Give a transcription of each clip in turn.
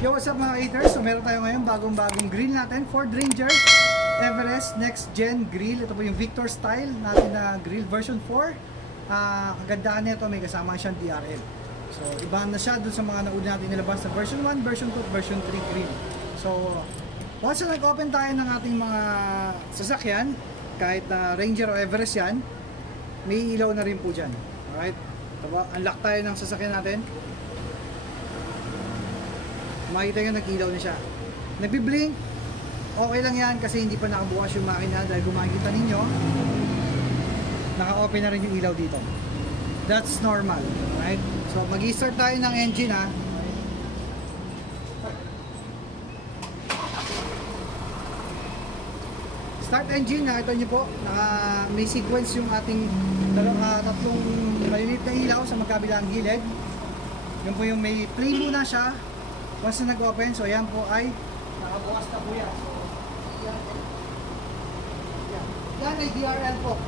Yo, what's up mga haters? So meron tayo ngayon bagong grill natin, Ford Ranger Everest Next Gen Grill. Ito po yung Victor style natin na grill version 4. Kagandahan nito, may kasama siyang DRL. So iba na siya dun sa mga nauna natin nilabas sa version 1, version 2, version 3 grill. So once na nag-open tayo ng ating mga sasakyan, kahit Ranger o Everest yan, may ilaw na rin po dyan. Alright, unlock tayo ng sasakyan natin. Makita nyo, nag-ilaw na siya. Nagbi-blink, okay lang yan kasi hindi pa nakabukas yung makina. Dahil kung makikita ninyo, naka-open na rin yung ilaw dito. That's normal, right? So mag-i-start tayo ng engine ha. Start engine, nakita nyo po, may sequence yung ating tatlong maliliit na ilaw sa magkabilang gilid. Yun po yung may play muna siya. Once na nag-open, so yan po ay nakabukas na po yan. So, yan ay DRL po.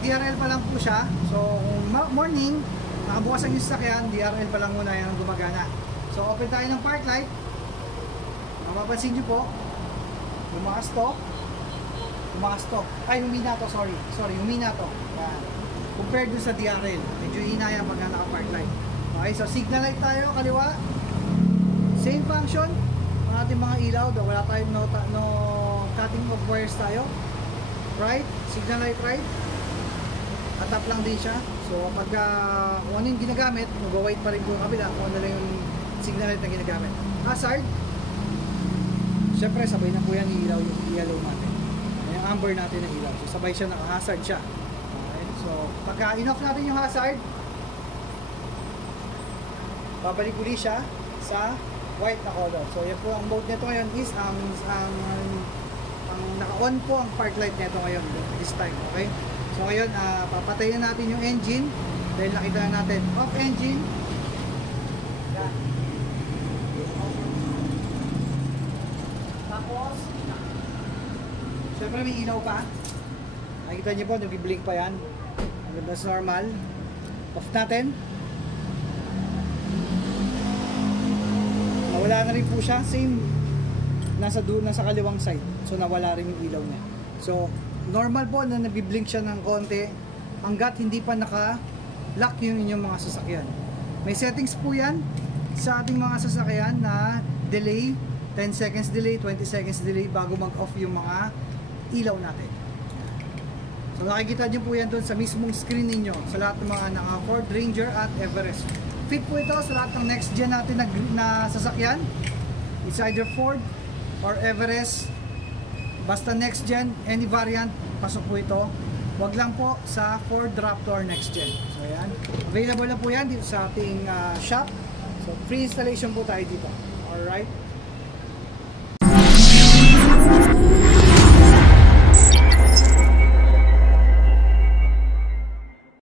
DRL pa lang po siya. So, morning, nakabukas ang yung sasakyan, DRL pa lang muna yan ang gumagana. So, open tayo ng park light. Mapapansin nyo po, lumakas to. Ay, humina to, sorry, humina to. Yan. Compared dun sa DRL, medyo hinaya pag naka-park light. Okay, so signal light tayo, kaliwa. Same function ang ating mga ilaw, wala tayong no cutting of wires tayo. Right, signal light right. Atap lang din siya. So pag kung ano yung ginagamit, mag-white pa rin yung kabila kung ano lang yung signal light na ginagamit. Hazard, syempre sabay na po yan ilaw yung yellow natin, yung amber natin na ilaw. So sabay siya, naka-hazard siya. Okay, so pagka in-off natin yung hazard, babalik ulit siya sa white na color. So yan po ang mode nito ngayon is ang naka-on po ang park light nito ngayon this time. Okay, so ngayon papatayin na natin yung engine dahil nakita na natin off engine. Yan. Tapos syempre may ilaw pa, nakikita nyo po, nag-blink pa yan. That's normal. Off natin. Wala na rin po siya, same nasa kaliwang side. So nawala rin yung ilaw niya. So normal po na nabiblink siya ng konti hanggat hindi pa naka-lock yung inyong mga sasakyan. May settings po yan sa ating mga sasakyan na delay, 10 seconds delay, 20 seconds delay bago mag-off yung mga ilaw natin. So nakikita nyo po yan doon sa mismong screen ninyo sa lahat ng mga naka-Ford Ranger at Everest. Fit po ito sa lahat ng next gen natin na sasakyan. It's either Ford or Everest. Basta next gen, any variant, pasok po ito. Wag lang po sa Ford Raptor next gen. So yan, available na po yan dito sa ating shop. So free installation po tayo dito. Alright.